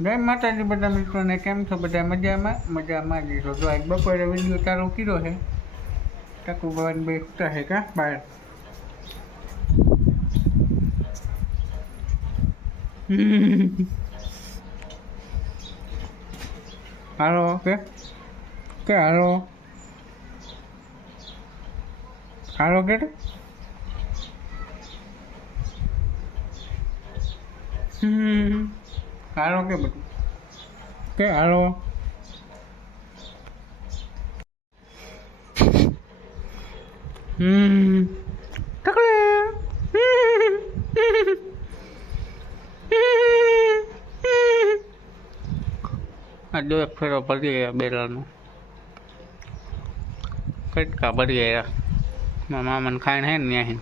જય માતાજી બધા મિત્રોને, કેમ છો બધા? મજામાં જ છો? જો આજ બપોરે વિડીયો ચાલુ કર્યો છે. ટકુ ભવન બે સૂતા છે કા બહાર. હાલો કે હાલો હાલો કે હાલો કે બધું કે હાલો ટકલે આ દો એક ફેરો ભરી ગયા બેલાનો કટકા ભરી ગયા મામાને ખાઈને હે ને ત્યાં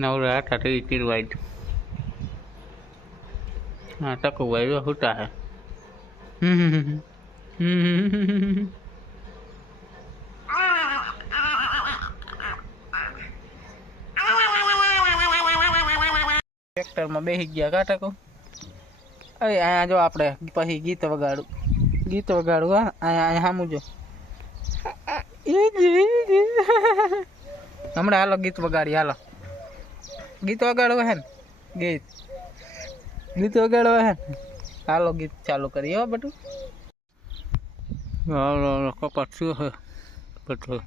નવરા હતા તો એ ચીરવાય હા ટકુભાઈ જો સૂતા હે ટ્રેક્ટરમાં બેસી ગયા કા ટકુ? અરે અહીંયા જો આપણે પછી ગીત વગાડું હા અહીંયા સામું જો હમણાં હાલો ગીત વગાડી હાલો ગીત વગાડવા હે ને ગીત વગાડવા હે ને હાલો ગીત ચાલુ કરીએ હો બધું. હાલો કપાટ શું છે બધું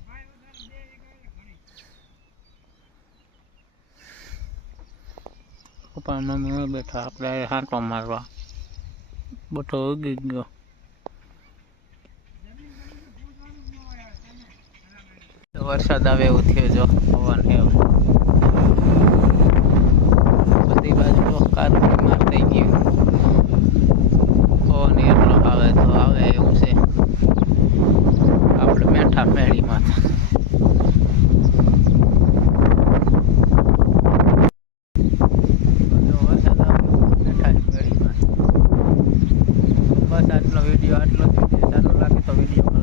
પપ્પા મમ્મી બેઠા આપણે હાંટો મારવા બધો ઉગી ગયો. વરસાદ આવે એવું થયો જો પવન હે બધી બાજુ કારું બીમાર થઈ ગયું. પવન એટલો આવે તો આવે એવું છે. આપણે મેઠા મેળીમાં બસ આટલો વિડીયો સારો લાગે તો વિડીયો